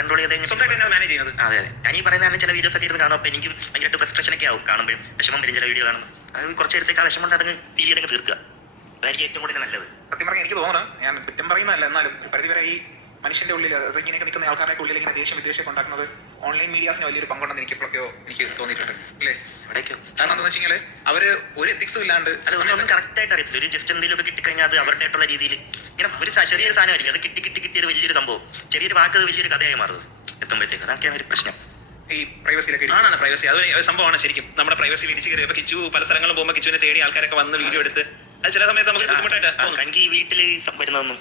കൺട്രോൾ ചെയ്ത് സ്വന്തമായിട്ട് മാനേജ് ചെയ്യുന്നത്. അതെ. ഞാൻ ഈ പറയുന്നതാണ് ചില വീഡിയോസ് ഒക്കെ ഇരുന്ന് കാണും, അപ്പോൾ എനിക്കും ഭയങ്കരമായിട്ട് ഫ്രസ്ട്രേഷൻ ഒക്കെ ആവും. കാണുമ്പോഴും വിഷമം വരും ചില വീഡിയോ കാണുമ്പോൾ. അത് കുറച്ച് നേരത്തേക്ക് ആ വിഷമം കൊണ്ട് അതങ്ങ് തീരുക തീർക്കുക, അതായിരിക്കും ഏറ്റവും കൂടുതൽ നല്ലത്. സത്യം പറഞ്ഞാൽ എനിക്ക് തോന്നുന്നു, ഞാൻ കുറ്റം പറയുന്നതല്ല, എന്നാലും പരിധിവരെ ഈ മനുഷ്യന്റെ ഉള്ളിൽ അത് ഇങ്ങനെയൊക്കെ നിൽക്കുന്ന ആൾക്കാരുടെ ഉള്ളിൽ ഇങ്ങനെ വിദ്വേഷം ഉണ്ടാക്കുന്നത് ഓൺലൈൻ മീഡിയാസിന് വലിയൊരു പങ്കുണ്ടെന്ന് എനിക്ക് തോന്നിയിട്ടുണ്ട് അല്ലേ? കാരണം എന്താണെന്ന് വെച്ച് കഴിഞ്ഞാൽ അവര് ഒരു എത്തിക്സും ഇല്ലാണ്ട് ഒന്നും കറക്റ്റ് ആയിട്ട് അറിയത്തില്ല. ഒരു ജസ്റ്റ് എന്തെങ്കിലും ഒക്കെ കിട്ടിക്കഴിഞ്ഞാൽ അത് അവരുടെ ആയിട്ടുള്ള രീതിയിൽ ഇങ്ങനെ ഒരു ചെറിയൊരു സാധനമായിരിക്കും, അത് കിട്ടിയത് വലിയൊരു സംഭവം, ചെറിയൊരു വാക്ക് വലിയൊരു കഥയായി മാറുന്നത് എത്തുമ്പോഴത്തേക്ക്. അതൊക്കെയാണ് ഒരു പ്രശ്നം. ഈ പ്രൈവസിയിലൊക്കെ ആണ് പ്രൈവസി, അതൊരു സംഭവമാണ് ശരിക്കും. നമ്മുടെ പ്രൈവസിയിൽ ഇടിച്ച് കയറി കിച്ചു പല സ്ഥലങ്ങളും പോകുമ്പോൾ കിച്ചുവിനെ തേടി ആൾക്കാരൊക്കെ വന്ന് വീഡിയോ എടുത്ത് അത് ചില സമയത്ത് നമുക്ക് ബുദ്ധിമുട്ടായിട്ട് എനിക്ക് ഈ വീട്ടിൽ വരുന്നതൊന്നും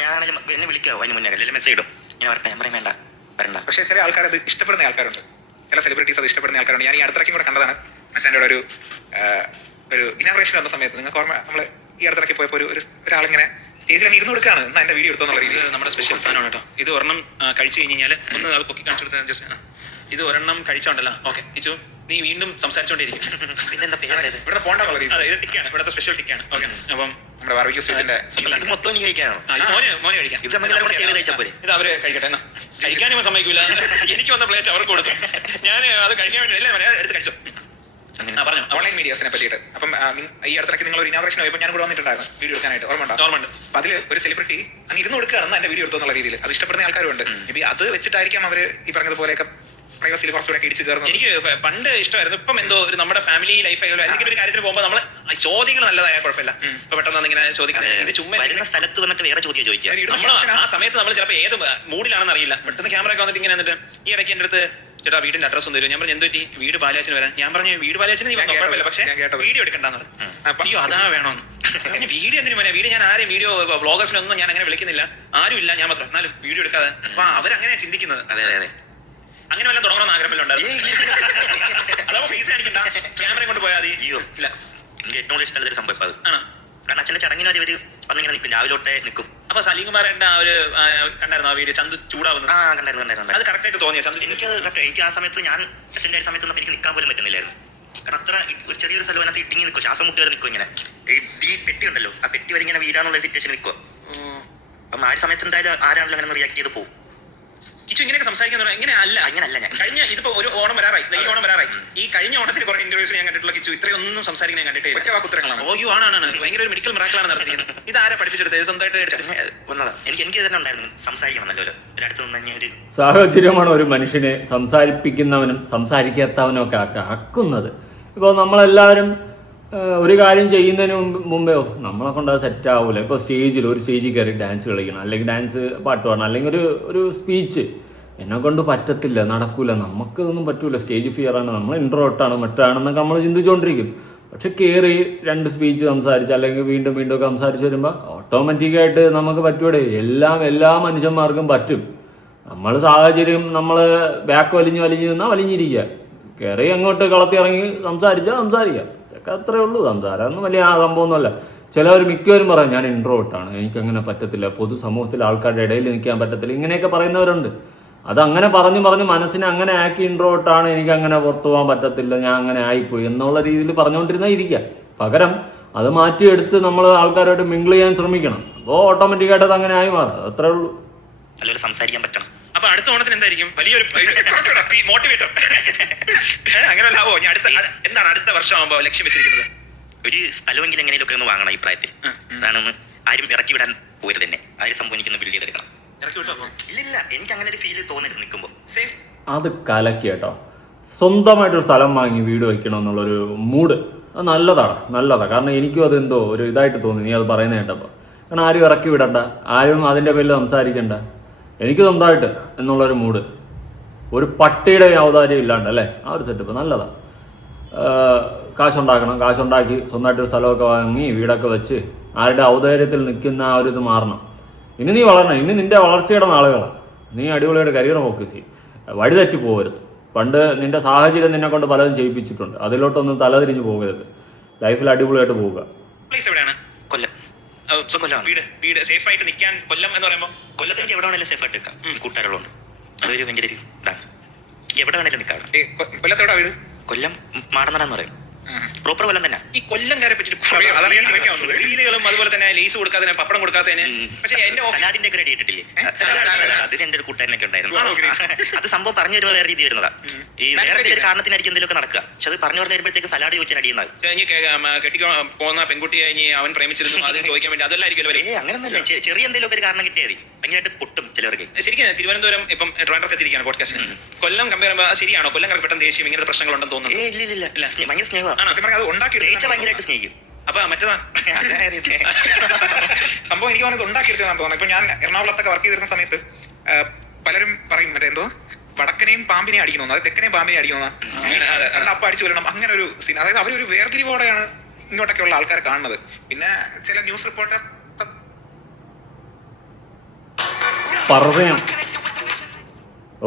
ഞാനാണെങ്കിലും എന്നെ വിളിക്കാവോ അതിന് മുന്നേ അല്ലെങ്കിൽ മെസ്സേജ് ഇടും, ഞാൻ വരട്ടെ, ഞാൻ പറയും വേണ്ട വരണ്ട. പക്ഷേ ചില ആൾക്കാർ അത് ഇഷ്ടപ്പെടുന്ന ആൾക്കാരുണ്ട്, ചില സെലിബ്രിറ്റീസ് അത് ഇഷ്ടപ്പെടുന്ന ആൾക്കാരുണ്ട്. ഞാൻ ഈ അടുത്തിടയ്ക്കും കൂടെ കണ്ടതാണ് മെസ്സേൻ്റെ ഒരു ഇനാഗ്രേഷൻ വന്ന സമയത്ത്. നിങ്ങൾക്ക് ഓർമ്മ, നമ്മൾ ഈ അടുത്തിടയ്ക്ക് പോയപ്പോൾ ഒരാളിങ്ങനെ സ്റ്റേജിൽ അങ്ങ് ഇരുന്ന് കൊടുക്കുകയാണ്, എന്നാൽ എൻ്റെ വീഡിയോ എടുത്തോന്നുള്ള രീതിയിൽ. നമ്മുടെ സ്പെഷ്യൽ സാധനമാണ് കേട്ടോ ഇത്. ഒരെണ്ണം കഴിച്ചു കഴിഞ്ഞാൽ ഒന്ന് അത് പൊക്കി കാണിച്ചു കൊടുത്താൽ ജസ്റ്റ് ഇത് ഒരെണ്ണം കഴിച്ചോണ്ടല്ലോ. ഓക്കെ കിച്ചു, നീ വീണ്ടും സംസാരിച്ചോണ്ടിരിക്കും. പിന്നെന്താ പേര് ഇവിടെ പോകേണ്ട രീതി. അതെ, ഇത് ടിക്കാണ്, ഇവിടുത്തെ സ്പെഷ്യൽ ടിക്കാണ്. ഓക്കെ, അപ്പം നമ്മുടെ ബാർബിക്യൂ സ്പേസിന്റെ മൊത്തം നീ കഴിക്കാനോ? മോനെ കഴിക്കാം. ഇത് കഴിച്ചാൽ പോരെ? ഇത് അവര് കഴിക്കട്ടെ എന്നാ. കഴിക്കാനും സമ്മതിക്കൂല. എനിക്ക് വന്ന പ്ലേറ്റ് അവർക്ക് കൊടുക്കും. ഞാൻ അത് കഴിക്കാൻ വേണ്ടി എല്ലാം എടുത്ത് കഴിച്ചു. പറഞ്ഞു ഓൺലൈൻ മീഡിയാസിനെ പറ്റിയിട്ട്. അപ്പം ഈ അടുത്തിടയ്ക്ക് നിങ്ങൾ ഒരു ഇനാഗ്രേഷൻ പോയപ്പോൾ ഞാൻ കൂടെ വന്നിട്ടുണ്ടായിരുന്നു വീഡിയോ എടുക്കാനായിട്ട്, ഓർമ്മയുണ്ട്? അപ്പൊ അതിൽ ഒരു സെലിബ്രിറ്റി അങ്ങ് ഇരുന്ന് കൊടുക്കുകയാണെന്ന് എന്റെ വീഡിയോ എടുത്തോന്നുള്ള രീതിയിൽ. അത് ഇഷ്ടപ്പെടുന്ന ആൾക്കാരുണ്ട്. മേബി അത് വെച്ചിട്ടായിരിക്കാം അവര് ഈ പറഞ്ഞതുപോലെയൊക്കെ പ്രൈവസിയിൽ കുറച്ചുകൂടെ ഇടിച്ച് കയറുന്നത്. എനിക്ക് പണ്ട് ഇഷ്ടമായിരുന്നു. ഇപ്പം എന്തോ ഒരു നമ്മുടെ ഫാമിലി ലൈഫ് ആയാലും എന്തെങ്കിലും ഒരു കാര്യത്തിന് പോകുമ്പോൾ നമ്മൾ ചോദ്യങ്ങൾ നല്ലതായ കുഴപ്പമില്ല. ഇപ്പൊ പെട്ടെന്ന് ഇങ്ങനെ ചോദിക്കുന്നത് ഇത് ചുമ്മാ വരുന്ന സ്ഥലത്ത് വന്നിട്ട് വേറെ ചോദ്യം ചോദിക്കുക. നമ്മൾ ആ സമയത്ത് നമ്മൾ ചിലപ്പോൾ ഏത് മൂഡിലാണെന്ന് അറിയില്ല. പെട്ടെന്ന് ക്യാമറ ഒക്കെ വന്നിട്ട് ഇങ്ങനെ വന്നിട്ട് ഈ ഇടയ്ക്ക് എൻ്റെ അടുത്ത് ചേട്ടാ വീടിന്റെ അഡ്രസ് ഒന്ന് തരും. ഞാൻ പറഞ്ഞു എന്തൊറ്റി വീട് പാലാച്ചിന് വരാൻ. ഞാൻ പറഞ്ഞു വീട് പാലാച്ചിന് നീ വന്നോ, കുഴപ്പമില്ല, പക്ഷേ വീഡിയോ എടുക്കണ്ടെന്ന് പറഞ്ഞു. അയ്യോ അതാ വേണമെന്ന്. വീഡിയോ എന്തിനു പറയാ, വീഡിയോ ഞാൻ ആരെയും വീഡിയോ വ്ളോഗേഴ്സിനൊന്നും ഞാൻ അങ്ങനെ വിളിക്കുന്നില്ല, ആരും ഇല്ല, ഞാൻ മാത്രം, എന്നാലും വീഡിയോ എടുക്കാതെ. അപ്പൊ അവരങ്ങനെയാ ചിന്തിക്കുന്നത്. അതെ അതെ അതെ. അങ്ങനെ വല്ല തുടങ്ങണമെന്ന് ആഗ്രഹമല്ലോ ഉണ്ടായിരുന്നു. അതോ ഫേസ് കാണിക്കണ്ട, ക്യാമറ കൊണ്ട് പോയാൽ മതി. അയ്യോ ഇല്ല, എനിക്ക് ഏറ്റവും കൂടുതൽ ഇഷ്ടമുള്ള ഒരു സംഭവം ഇപ്പൊ അത്. ആണോ? കാരണം അച്ഛന്റെ ചടങ്ങിന് ഇവര് വന്നിങ്ങനെ നിൽക്കും, രാവിലെ തൊട്ടേ നിൽക്കും. അപ്പൊ സലീം കുമാറിന്റെ ആ ഒരു കണ്ടായിരുന്നു ആ വീഡിയോ, ചന്തു ചൂടാവുന്നത്? ആ കണ്ടായിരുന്നു. അത് കറക്റ്റ് ആയിട്ട് തോന്നിയ ചന്തു? എനിക്ക് ആ സമയത്ത് ഞാൻ അച്ഛൻ്റെ ആ സമയത്ത് എനിക്ക് നിൽക്കാൻ പോലും പറ്റുന്നില്ലായിരുന്നു. കാരണം അത്ര ഒരു ചെറിയൊരു സ്ഥലം അതിനകത്ത് ഇട്ടിങ്ങി നിൽക്കും, ശ്വാസം മുട്ടി വരെ നിൽക്കും. ഇങ്ങനെ ഈ പെട്ടി ഉണ്ടല്ലോ, ആ പെട്ടി വരെ ഇങ്ങനെ വീഴാന്നുള്ള സിറ്റുവേഷൻ നിൽക്കുക. അപ്പം ആ ഒരു സമയത്ത് എന്തായാലും ആരാണല്ലോ അങ്ങനെ റിയാക്ട് ചെയ്ത് പോകും. കിച്ചു ഇങ്ങനെയൊക്കെ സംസാരിക്കാൻ അങ്ങനല്ല ഞാൻ. കഴിഞ്ഞ ഇതിപ്പോ ഒരു ഓണം വരാറായി, ഈ ഓണം വരാറായി. ഈ കഴിഞ്ഞ ഓണത്തിന് കുറെ ഇന്റർവ്യൂസ് ഞാൻ കണ്ടിട്ടുള്ള കിച്ചു ഇത്രയൊന്നും സംസാരിക്കാൻ കണ്ടിട്ടേ ഇല്ല. ഉത്തരങ്ങളാണ്. ഓയോ ആണ് ഭയങ്കര ഒരു മെഡിക്കൽ മിറാക്കിളാണ് നടത്തിയത്. ഇത് ആരാ പഠിപ്പിച്ചെടുത്തത്? സ്വന്തമായിട്ട് വന്നതാ. എനിക്ക് തന്നെ ഉണ്ടായിരുന്നു സംസാരിക്കണം നല്ലല്ലോ, ഒരിടത്ത് നിന്ന് കഴിഞ്ഞാൽ ഒരു സാഹചര്യമാണ് ഒരു മനുഷ്യനെ സംസാരിപ്പിക്കുന്നവനും സംസാരിക്കാത്തവനും ഒക്കെ ആക്കുന്നത്. ഇപ്പോൾ നമ്മളെല്ലാവരും ഒരു കാര്യം ചെയ്യുന്നതിന് മുമ്പേ നമ്മളെ കൊണ്ട് അത് സെറ്റ് ആവില്ല. ഇപ്പോൾ ഒരു സ്റ്റേജിൽ കയറി ഡാൻസ് കളിക്കണം, അല്ലെങ്കിൽ ഡാൻസ് പാട്ട് പാടണം, അല്ലെങ്കിൽ ഒരു സ്പീച്ച് എന്നെ കൊണ്ട് പറ്റത്തില്ല, നടക്കൂല, നമുക്കൊന്നും പറ്റൂല, സ്റ്റേജ് ഫിയറാണ്, നമ്മൾ ഇൻട്രോട്ടാണ്, മറ്റാണെന്നൊക്കെ നമ്മൾ ചിന്തിച്ചുകൊണ്ടിരിക്കും. പക്ഷെ കയറി 2 സ്പീച്ച് സംസാരിച്ച് അല്ലെങ്കിൽ വീണ്ടും ഒക്കെ സംസാരിച്ച് വരുമ്പോൾ ഓട്ടോമാറ്റിക്കായിട്ട് നമുക്ക് പറ്റൂടെ. എല്ലാ മനുഷ്യന്മാർക്കും പറ്റും. നമ്മൾ സാഹചര്യം നമ്മൾ ബാക്ക് വലിഞ്ഞ് നിന്നാൽ വലിഞ്ഞിരിക്കുക, കയറി അങ്ങോട്ട് കളത്തി ഇറങ്ങി സംസാരിക്കുക. ഇതൊക്കെ അത്രേ ഉള്ളൂ. സംസാരം ഒന്നും വലിയ സംഭവമൊന്നുമല്ല. ചിലവർ മിക്കവരും പറയും ഞാൻ ഇൻട്രോട്ടാണ്, എനിക്കങ്ങനെ പറ്റത്തില്ല, പൊതുസമൂഹത്തിൽ ആൾക്കാരുടെ ഇടയിൽ നിൽക്കാൻ പറ്റത്തില്ല, ഇങ്ങനെയൊക്കെ പറയുന്നവരുണ്ട്. അതങ്ങനെ പറഞ്ഞ് മനസ്സിനെ അങ്ങനെ ആക്കി ഇൻട്രോട്ടാണ്, എനിക്കങ്ങനെ പുറത്തു പോകാൻ പറ്റത്തില്ല, ഞാൻ അങ്ങനെ ആയിപ്പോയി എന്നുള്ള രീതിയിൽ പറഞ്ഞുകൊണ്ടിരുന്നാൽ ഇരിക്കുക. പകരം അത് മാറ്റിയെടുത്ത് നമ്മൾ ആൾക്കാരായിട്ട് മിങ്കിൾ ചെയ്യാൻ ശ്രമിക്കണം. അപ്പോൾ ഓട്ടോമാറ്റിക്കായിട്ട് അത് അങ്ങനെ ആയി മാറും. അത്രേ ഉള്ളൂ. നല്ലൊരു സംസാരിക്കാൻ പറ്റണം. അപ്പൊ അടുത്ത ഓണത്തിന് എന്തായിരിക്കും വലിയൊരു മോട്ടിവേറ്റർ? അങ്ങനെയല്ലാവോ? എന്താണ് അടുത്ത വർഷം ആകുമ്പോ ലക്ഷ്യം വെച്ചിരിക്കുന്നത്? ഒരു സ്ഥലമെങ്കിലും എങ്ങനെയൊക്കെ ഒന്ന് വാങ്ങണം അഭിപ്രായത്തിൽ. അതാണെന്ന് ആരും ഇറക്കി വിടാൻ പോയത് തന്നെ. ആ ഒരു സംഭവം എനിക്കൊന്ന് ബിൽഡ് ചെയ്തെടുക്കണം. ഇറക്കി വിട്ടോ? ഇല്ല, എനിക്ക് അങ്ങനെ ഒരു ഫീല് തോന്നരുത് നിൽക്കുമ്പോൾ. അത് കലക്കി കേട്ടോ. സ്വന്തമായിട്ടൊരു സ്ഥലം വാങ്ങി വീട് വയ്ക്കണം എന്നുള്ളൊരു മൂഡ് അത് നല്ലതാണ്. കാരണം എനിക്കും അതെന്തോ ഒരു ഇതായിട്ട് തോന്നി നീ അത് പറയുന്ന കേട്ടപ്പോൾ. കാരണം ആരും ഇറക്കി വിടണ്ട, ആരും അതിൻ്റെ പേരിൽ സംസാരിക്കണ്ട, എനിക്ക് സ്വന്തമായിട്ട് എന്നുള്ളൊരു മൂഡ്. ഒരു പട്ടിയുടെ ഔദാര്യം ഇല്ലാണ്ട് അല്ലേ, ആ ഒരു സെറ്റപ്പ് നല്ലതാണ്. കാശുണ്ടാക്കി സ്വന്തമായിട്ടൊരു സ്ഥലമൊക്കെ വാങ്ങി വീടൊക്കെ വെച്ച് ആരുടെ ഔദാര്യത്തിൽ നിൽക്കുന്ന ആ ഒരു ഇത് മാറണം. ഇനി നീ വളരണം, ഇനി നിൻ്റെ വളർച്ചയുടെ നാളുകളാണ്. നീ അടിപൊളിയായിട്ട് കരിയർ ഫോക്കസ് ചെയ്യും, വഴിതെറ്റി പോകരുത്. പണ്ട് നിൻ്റെ സാഹചര്യം നിന്നെ കൊണ്ട് പലതും ചെയ്യിപ്പിച്ചിട്ടുണ്ട്, അതിലോട്ടൊന്നും തലതിരിഞ്ഞ് പോകരുത്. ലൈഫിൽ അടിപൊളിയായിട്ട് പോവുക. കൊല്ലം വീട് സേഫ് ആയിട്ട് നിൽക്കാൻ കൊല്ലം എന്ന് പറയുമ്പോൾ കൊല്ലത്ത് എനിക്ക് എവിടെ വേണേലും സേഫ് ആയിട്ട് നിൽക്കാം. കൂട്ടുകാരുള്ളതുകൊണ്ട് അതൊരു ഭയങ്കര ഒരു ഇതാണ്. എനിക്ക് എവിടെ വേണേലും നിൽക്കാം. കൊല്ലത്തോടാ വീട്? കൊല്ലം മാടന്നട എന്ന് പറയും. പ്രോപ്പർ കൊല്ലം തന്നെ. ഈ കൊല്ലംകാരെ പറ്റിയിട്ട് റീലുകളും അതുപോലെ തന്നെ ലേസ് കൊടുക്കാതെ പപ്പടം കൊടുക്കാത്തതിന്. പക്ഷേ എന്റെ സലാഡിന്റെ ഒക്കെ റെഡി ഇട്ടിട്ടില്ലേ, അതിന് എന്റെ ഒരു കൂട്ടുകാരനൊക്കെ ഉണ്ടായിരുന്നു. അത് സംഭവം പറഞ്ഞു വരുമ്പോൾ വേറെ രീതി വരുന്നതാ. ഈ വേറെ ഒരു കാരണത്തിനായിരിക്കും എന്തെങ്കിലുമൊക്കെ നടക്കുക. പക്ഷെ അത് പറഞ്ഞു വരുമ്പോഴത്തേക്ക് സലാഡ് ചോദിച്ചാൽ അടിയുന്നത്. കെട്ടിക്കോ പോകുന്ന പെൺകുട്ടിയെ അവൻ പ്രേമിച്ചിരുന്നു അത് ചോദിക്കാൻ വേണ്ടി അതല്ലായിരിക്കും. അങ്ങനെയൊന്നുമല്ല, ചെറിയ എന്തെങ്കിലും ഒരു കാരണം കിട്ടിയാൽ മതി, ഭയങ്കരമായിട്ട് പൊട്ടും ചിലവർക്ക്. ശരിക്കും തിരുവനന്തപുരം ഇപ്പം ട്രിവാൻഡ്രത്ത് എത്തിയിരിക്കുകയാണ് പോഡ്കാസ്റ്റിന്. കൊല്ലം കമ്പയർ ചെയ്യുമ്പോൾ ശരിയാണോ? കൊല്ലം പെട്ടെന്ന് ദേഷ്യം ഇങ്ങനത്തെ പ്രശ്നങ്ങളുണ്ടെന്ന് തോന്നുന്നു. ഇല്ല, ഭയങ്കര സ്നേഹമാണ്. ഭയങ്കരമായിട്ട് സ്നേഹിക്കും. അപ്പൊ മറ്റേതാ സംഭവം എനിക്ക് തോന്നുന്നത് ഉണ്ടാക്കിയെടുത്തതാണെന്ന് തോന്നുന്നു. ഇപ്പൊ ഞാൻ എറണാകുളത്തൊക്കെ വർക്ക് ചെയ്തിരുന്ന സമയത്ത് പലരും പറയും മറ്റേ എന്തോ വടക്കനെയും പാമ്പിനെയും അടിക്കണമെന്ന്, അത് തെക്കനെയും പാമ്പിനെയും അടിക്കണമെന്ന്, അപ്പൊ അടിച്ചു വരണം, അങ്ങനെ ഒരു സീൻ. അതായത് അവരൊരു വേർതിരിവോടെയാണ് ഇങ്ങോട്ടൊക്കെയുള്ള ആൾക്കാരെ കാണുന്നത്. പിന്നെ ചില ന്യൂസ് റിപ്പോർട്ടേഴ്സ് പറയാം.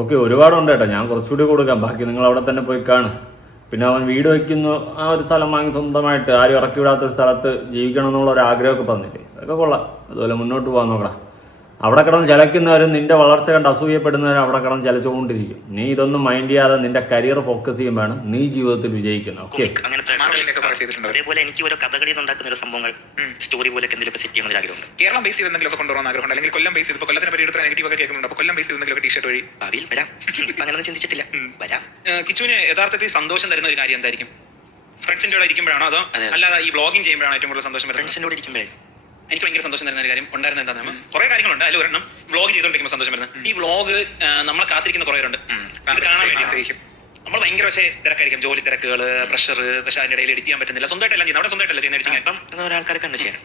ഓക്കെ, ഒരുപാടുണ്ട് കേട്ടോ, ഞാൻ കുറച്ചുകൂടി കൊടുക്കാം, ബാക്കി നിങ്ങൾ അവിടെ തന്നെ പോയി കാണും. പിന്നെ അവൻ വീട് വയ്ക്കുന്നു, ആ ഒരു സ്ഥലം വാങ്ങി സ്വന്തമായിട്ട് ആരും ഇറക്കി വിടാത്തൊരു സ്ഥലത്ത് ജീവിക്കണം എന്നുള്ള ഒരു ആഗ്രഹമൊക്കെ പറഞ്ഞില്ലേ, അതൊക്കെ കൊള്ളാം. അതുപോലെ മുന്നോട്ട് പോകാൻ നോക്കണം. അവിടെ കിടന്ന് ചിലയ്ക്കുന്നവരും നിന്റെ വളർച്ച കണ്ട് അസൂയപ്പെടുന്നവരും അവിടെ കിടന്ന് ചിലച്ചുകൊണ്ടിരിക്കും. നീ ഇതൊന്നും മൈൻഡ് ചെയ്യാതെ നിന്റെ കരിയർ ഫോക്കസ് ചെയ്യുമ്പോഴാണ് നീ ജീവിതത്തിൽ വിജയിക്കുന്നത്. ഓക്കെ, അതേപോലെ എനിക്ക് ഓരോ കഥകളിൽ ഉണ്ടാക്കുന്ന ഒരു സംഭവങ്ങൾ സ്റ്റോറി പോലെ എന്തെങ്കിലും സെറ്റ് ചെയ്യണമെന്ന് ആഗ്രഹമുണ്ട്. കേരളം ബേസ് ചെയ്ത് എന്തെങ്കിലും കൊണ്ടുപോകാൻ ആഗ്രഹമുണ്ട്, അല്ലെങ്കിൽ കൊല്ലം ബേസ് ചെയ്ത് കൊല്ലത്തിനെ പറ്റി എടുത്ത നെഗറ്റീവ് ഒക്കെ കേൾക്കുന്നുണ്ട്. അപ്പോൾ കൊല്ലം ബേസ് ചെയ്ത് എന്തെങ്കിലും ടീഷർട്ട് വഴി ഭാവിയിൽ വരാം. അങ്ങനെയൊന്നും ചിന്തിച്ചിട്ടില്ല, വരാം. കിച്ചുവിന് യഥാർത്ഥത്തിൽ സന്തോഷം തരുന്ന ഒരു കാര്യം എന്തായിരിക്കും? ഫ്രണ്ട്സിന്റെ കൂടെ ഇരിക്കുമ്പോഴാണോ അതോ അല്ലാതെ ഈ വ്ളോഗിങ് ചെയ്യുമ്പോഴാണോ ഏറ്റവും കൂടുതൽ സന്തോഷം? ഫ്രണ്ട്സിന്റെ കൂടെ ഇരിക്കുമ്പോഴേ എനിക്ക് ഭയങ്കര സന്തോഷം തരുന്ന ഒരു കാര്യം ഉണ്ടായിരുന്ന എന്താണെന്ന് കുറെ കാര്യങ്ങളുണ്ട്. അതിൽ ഒരെണ്ണം വ്ളോഗ് ചെയ്തുകൊണ്ടിരിക്കുമ്പോൾ സന്തോഷം വരുന്നത്. ഈ വ്ളോഗ് നമ്മളെ കാത്തിരിക്കുന്ന കുറേ ഉണ്ട്, അത് കാണാൻ വേണ്ടി സഹിക്കും. നമ്മൾ ഭയങ്കര പക്ഷേ തിരക്കായിരിക്കും, ജോലി തിരക്കുകൾ, പ്രഷർ, പക്ഷെ അതിന്റെ ഇടയിൽ എഡിറ്റ് ചെയ്യാൻ പറ്റുന്നില്ല. സ്വന്തമായിട്ടല്ല ചെയ്യുന്നത്, അവിടെ സ്വന്തമായിട്ടല്ല ചെയ്യുന്ന എഡിറ്റിംഗ്. അപ്പം ഒരാൾക്കാരൊക്കെ ഉണ്ട് ചെയ്യാൻ.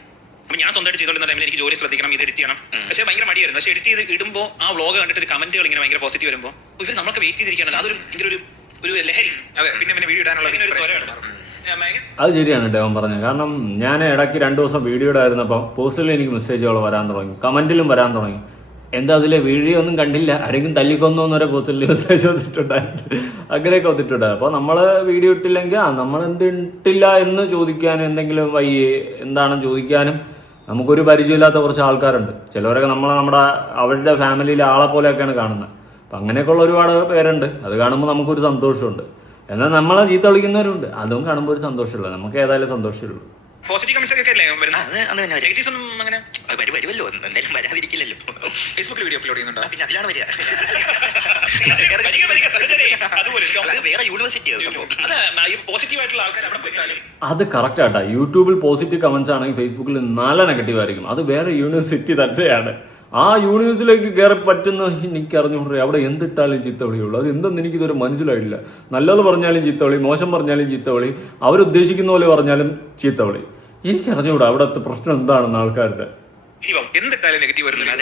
അപ്പോൾ ഞാൻ സ്വന്തമായിട്ട് ചെയ്തോളുന്ന ടൈമിൽ എനിക്ക് ജോലി ശ്രദ്ധിക്കണം, ഇത് എഡിറ്റ് ചെയ്യണം. പക്ഷേ ഭയങ്കര മടിയായിരുന്നു. പക്ഷേ എഡിറ്റ് ചെയ്ത് ഇടുമ്പോൾ ആ വ്ളോഗ് കണ്ടിട്ട് ഒരു കമന്റുകൾ ഇങ്ങനെ ഭയങ്കര പോസിറ്റീവ് വരുമ്പോൾ ഇവർ നമ്മളൊക്കെ വെയിറ്റ് ചെയ്തിരിക്കുകയാണ്. അതൊരു ഭയങ്കര ഒരു ലഹരി. അതെ, പിന്നെ വീഡിയോ ഇടാനുള്ള ഒരു inspiration. അത് ശരിയാണ് ഡേവൻ പറഞ്ഞത്. കാരണം ഞാൻ ഇടയ്ക്ക് 2 ദിവസം വീഡിയോ ഇടായിരുന്നപ്പോൾ പോസ്റ്റിൽ എനിക്ക് മെസ്സേജുകൾ വരാൻ തുടങ്ങി, കമന്റിലും വരാൻ തുടങ്ങി. എന്താ അതിലെ വീഡിയോ ഒന്നും കണ്ടില്ല, ആരെങ്കിലും തല്ലിക്കൊന്നോന്നൊരു പോസ്റ്റിൽ മെസ്സേജ് വന്നിട്ടുണ്ടായിരുന്നു, അങ്ങനെയൊക്കെ വന്നിട്ടുണ്ടായിരുന്നു. അപ്പോൾ നമ്മൾ വീഡിയോ ഇട്ടില്ലെങ്കിൽ നമ്മൾ എന്ത് ഇട്ടില്ല എന്ന് ചോദിക്കാനും എന്തെങ്കിലും വയ്യേ എന്താണെന്ന് ചോദിക്കാനും നമുക്കൊരു പരിചയമില്ലാത്ത കുറച്ച് ആൾക്കാരുണ്ട്. ചിലവരൊക്കെ അവരുടെ ഫാമിലിയിലെ ആളെ പോലെയൊക്കെയാണ് കാണുന്നത്. അപ്പം അങ്ങനെയൊക്കെയുള്ള ഒരുപാട് പേരുണ്ട്. അത് കാണുമ്പോൾ നമുക്കൊരു സന്തോഷമുണ്ട്. എന്നാൽ നമ്മളെ ചീത്ത വിളിക്കുന്നവരുണ്ട്, അതും കാണുമ്പോൾ ഒരു സന്തോഷമുള്ളൂ. നമുക്ക് ഏതായാലും സന്തോഷമുള്ളൂ. പോസിറ്റീവ് കമന്റ്സ് ഒക്കെ അല്ലേ വരുന്നത്? നെഗറ്റീവ്സ് ഒന്നും അങ്ങനെ വരുമല്ലോ, എന്തായാലും വരാതിരിക്കില്ലല്ലോ. ഫേസ്ബുക്കിൽ വീഡിയോ അപ്ലോഡ് ചെയ്യുന്നുണ്ടോ? പിന്നെ അതിലാണ് വരിക. വേറെ യൂണിവേഴ്സിറ്റി പോസിറ്റീവ് ആയിട്ടുള്ള ആൾക്കാർ അവിടെ പോയി. അത് കറക്റ്റ് ആട്ടാ. യൂട്യൂബിൽ പോസിറ്റീവ് കമന്റ്സ് ആണെങ്കിൽ ഫേസ്ബുക്കിൽ നല്ല നെഗറ്റീവ് ആയിരിക്കും. അത് വേറെ യൂണിവേഴ്സിറ്റി തന്നെയാണ്. ആ യൂണിവേഴ്സിറ്റിയിലേക്ക് കയറി പറ്റുന്ന എനിക്ക് അറിഞ്ഞുകൊണ്ട് അവിടെ എന്തിട്ടാലും ചീത്തവിളിയുള്ളൂ. അത് എന്തെന്ന് എനിക്കിതൊരു മനസ്സിലായില്ല. നല്ലത് പറഞ്ഞാലും ചീത്തവിളി, മോശം പറഞ്ഞാലും ചീത്തവിളി, അവരുദ്ദേശിക്കുന്ന പോലെ പറഞ്ഞാലും ചീത്തവിളി. എനിക്കറിഞ്ഞൂടാ അവിടുത്തെ പ്രശ്നം എന്താണെന്ന് ആൾക്കാരുടെ. എന്തിട്ടാലും നെഗറ്റീവ് വരുന്നില്ല.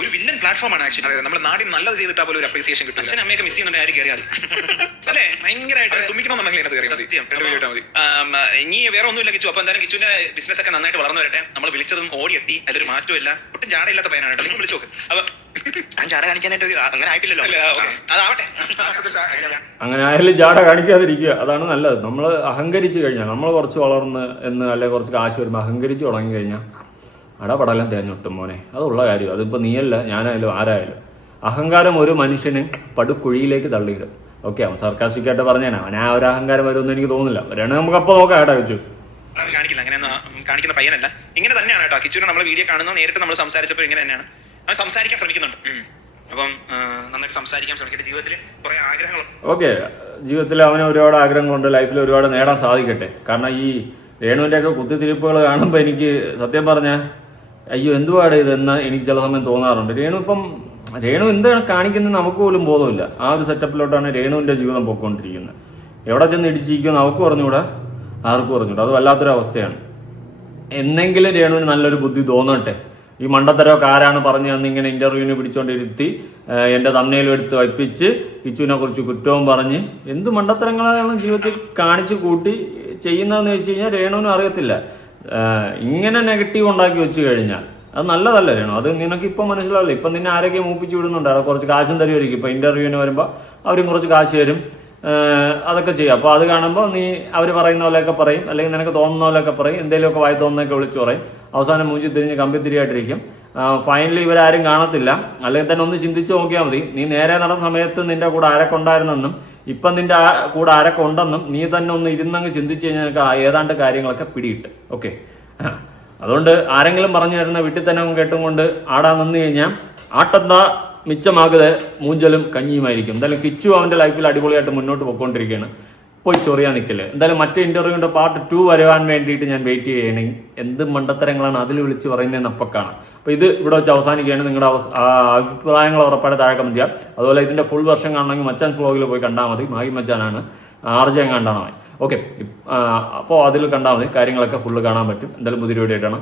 ഒരു വില്ലൻ പ്ലാറ്റ്ഫോമാണ് ആക്ച്വലി. അതെ, നമ്മുടെ നാട്ടിൽ നല്ലത് ചെയ്തിട്ടാ പോലും ഒരു അപ്രീസിയേഷൻ കിട്ടും. അച്ഛൻ അമ്മയൊക്കെ മിസ് ചെയ്യുന്നുണ്ട് ആര് കയറിയാൽ അല്ലേ? ഭയങ്കരമായിട്ട് തുമ്മിക്കണമെന്നുണ്ടെങ്കിൽ അതിനകത്ത് കയറി മതി. ഇനി വേറെ ഒന്നുമില്ല കിച്ചു. അപ്പൊ എന്തായാലും കിച്ചുവിന്റെ ബിസിനസ് ഒക്കെ നന്നായിട്ട് വളർന്നു വരട്ടെ. നമ്മൾ വിളിച്ചതും ഓടിയെത്തി, അതിലൊരു മാറ്റവും ഇല്ല. ഒട്ടും ജാടയില്ലാത്ത പയ്യനാണ് കേട്ടോ. നിങ്ങൾ വിളിച്ചു നോക്ക്. അപ്പൊ ഞാൻ ചാട കാണിക്കാനായിട്ട് അങ്ങനെ ആയിട്ടില്ലല്ലോ. അതാവട്ടെ. അങ്ങനെ ആയാലും ജാട കാണിക്കാതിരിക്കുക, അതാണ് നല്ലത്. നമ്മൾ അഹങ്കരിച്ച് കഴിഞ്ഞാൽ, നമ്മൾ കുറച്ച് വളർന്ന് എന്ന് അല്ലെങ്കിൽ കുറച്ച് കാശ് വരുമ്പോൾ അഹങ്കരിച്ച് തുടങ്ങി കഴിഞ്ഞാൽ അടപടലം തേഞ്ഞൊട്ടും മോനെ. അതുള്ള കാര്യം. അതിപ്പോൾ നീയല്ല, ഞാനായാലും ആരായാലും. അഹങ്കാരം ഒരു മനുഷ്യന് പടുക്കുഴിയിലേക്ക് തള്ളിയിടും. ഓക്കെ, അവൻ സർക്കാസ്റ്റിക്കായിട്ട് പറഞ്ഞേനാ, അവൻ ആ ഒരു അഹങ്കാരം വരുമെന്ന് എനിക്ക് തോന്നുന്നില്ല. വരാണെങ്കിൽ നമുക്ക് അപ്പോൾ നോക്കാം കേട്ടോ കിച്ചു. കാണിക്കില്ല, അങ്ങനെ കാണിക്കുന്ന പയ്യനല്ല. ഇങ്ങനെ തന്നെയാണ് കേട്ടോ കിച്ചുവിനെ നമ്മൾ വീഡിയോ കാണുന്നു. നേരിട്ട് നമ്മൾ സംസാരിച്ചപ്പോൾ ഇങ്ങനെ തന്നെയാണ്. അവൻ സംസാരിക്കാൻ ശ്രമിക്കുന്നുണ്ട്. അപ്പം നന്നായിട്ട് സംസാരിക്കാൻ ശ്രമിക്കട്ടെ. ജീവിതത്തിൽ കുറേ ആഗ്രഹങ്ങളുണ്ട്. ഓക്കെ, ജീവിതത്തിൽ അവന് ഒരുപാട് ആഗ്രഹങ്ങളുണ്ട്. ലൈഫിൽ ഒരുപാട് നേടാൻ സാധിക്കട്ടെ. കാരണം ഈ രേണുവിൻ്റെയൊക്കെ കുത്തിത്തിരിപ്പുകൾ കാണുമ്പോൾ എനിക്ക് സത്യം പറഞ്ഞാൽ അയ്യോ എന്തുവാട് ഇതെന്ന് എനിക്ക് ചില സമയം തോന്നാറുണ്ട്. രേണു എന്താണ് കാണിക്കുന്നത് നമുക്ക് പോലും ബോധമില്ല. ആ ഒരു സെറ്റപ്പിലോട്ടാണ് രേണുവിൻ്റെ ജീവിതം പോയിക്കൊണ്ടിരിക്കുന്നത്. എവിടെ ചെന്ന് ഇടിച്ചിരിക്കുമെന്ന് അവർക്ക് പറഞ്ഞുകൂടാ, ആർക്കും പറഞ്ഞുകൂടാ. അത് വല്ലാത്തൊരു അവസ്ഥയാണ്. എന്നെങ്കിലും രേണുവിന് നല്ലൊരു ബുദ്ധി തോന്നട്ടെ. ഈ മണ്ടത്തരമൊക്കെ ആരാണ് പറഞ്ഞു തന്ന് ഇങ്ങനെ ഇൻ്റർവ്യൂവിന് പിടിച്ചുകൊണ്ടിരുത്തി എൻ്റെ തമ്മനയിലും എടുത്ത് വയ്പ്പിച്ച് കിച്ചുവിനെ കുറിച്ച് കുറ്റവും പറഞ്ഞ് എന്ത് മണ്ടത്തരങ്ങളാണ് ജീവിതത്തിൽ കാണിച്ചു കൂട്ടി ചെയ്യുന്നതെന്ന് വെച്ച് കഴിഞ്ഞാൽ രേണുവിനും അറിയത്തില്ല. ഇങ്ങനെ നെഗറ്റീവ് ഉണ്ടാക്കി വെച്ച് കഴിഞ്ഞാൽ അത് നല്ലതല്ല രേണു. അത് നിനക്കിപ്പോൾ മനസ്സിലാവില്ല. ഇപ്പം നിന്നെ ആരൊക്കെ മൂപ്പിച്ച് വിടുന്നുണ്ട്. അവിടെ കുറച്ച് കാശും തരുമായിരിക്കും. ഇപ്പോൾ ഇൻ്റർവ്യൂവിന് വരുമ്പോൾ അവരും കുറച്ച് കാശ് തരും, അതൊക്കെ ചെയ്യും. അപ്പോൾ അത് കാണുമ്പോൾ നീ അവർ പറയുന്ന പോലെയൊക്കെ പറയും, അല്ലെങ്കിൽ നിനക്ക് തോന്നുന്ന പോലെയൊക്കെ പറയും, എന്തെങ്കിലുമൊക്കെ വായി തോന്നുന്നതൊക്കെ വിളിച്ചു പറയും. അവസാനം മൂഞ്ചി തിരിഞ്ഞ് കമ്പിത്തിരിയായിട്ടിരിക്കും. ഫൈനലി ഇവരാരും കാണത്തില്ല. അല്ലെങ്കിൽ തന്നെ ഒന്ന് ചിന്തിച്ച് നോക്കിയാൽ മതി. നീ നേരെ നടന്ന സമയത്ത് നിൻ്റെ കൂടെ ആരൊക്കെ ഉണ്ടായിരുന്നെന്നും ഇപ്പം നിൻ്റെ കൂടെ ആരൊക്കെ ഉണ്ടെന്നും നീ തന്നെ ഒന്ന് ഇരുന്നങ്ങ് ചിന്തിച്ച് കഴിഞ്ഞാൽ നിനക്ക് ഏതാണ്ട് കാര്യങ്ങളൊക്കെ പിടിയിട്ട്. ഓക്കെ, അതുകൊണ്ട് ആരെങ്കിലും പറഞ്ഞു തരുന്ന വീട്ടിൽ തന്നെ കേട്ടും കൊണ്ട് ആടാൻ നിന്ന് കഴിഞ്ഞാൽ ആട്ടെന്താ മിച്ചമാകതെ മൂഞ്ചലും കഞ്ഞിയുമായിരിക്കും. എന്തായാലും കിച്ചു അവൻ്റെ ലൈഫിൽ അടിപൊളിയായിട്ട് മുന്നോട്ട് പോയിക്കൊണ്ടിരിക്കുകയാണ്. പോയി ചൊറിയാൻ നിൽക്കില്ല. എന്തായാലും മറ്റേ ഇൻ്റർവ്യൂവിൻ്റെ പാർട്ട് 2 വരുവാൻ വേണ്ടിയിട്ട് ഞാൻ വെയിറ്റ് ചെയ്യണേ. എന്ത് മണ്ടത്തരങ്ങളാണ് അതിൽ വിളിച്ച് പറയുന്നതെന്ന് അപ്പം കാണാം. അപ്പോൾ ഇത് ഇവിടെ വെച്ച് അവസാനിക്കുകയാണ്. നിങ്ങളുടെ അഭിപ്രായങ്ങൾ ഉറപ്പായിട്ട് താഴെ കമന്റ് ചെയ്യാം. അതുപോലെ ഇതിൻ്റെ ഫുൾ വെർഷൻ കാണണമെങ്കിൽ മച്ചാൻ വ്ലോഗിൽ പോയി കണ്ടാൽ മതി. മാഗി മച്ചാനാണ്, RJ കണ്ടാൽ മതി. ഓക്കെ, അപ്പോൾ അതിൽ കണ്ടാൽ മതി. കാര്യങ്ങളൊക്കെ ഫുള്ള് കാണാൻ പറ്റും. എന്തായാലും പുതിയ വീഡിയോ ആയിട്ടാണ്.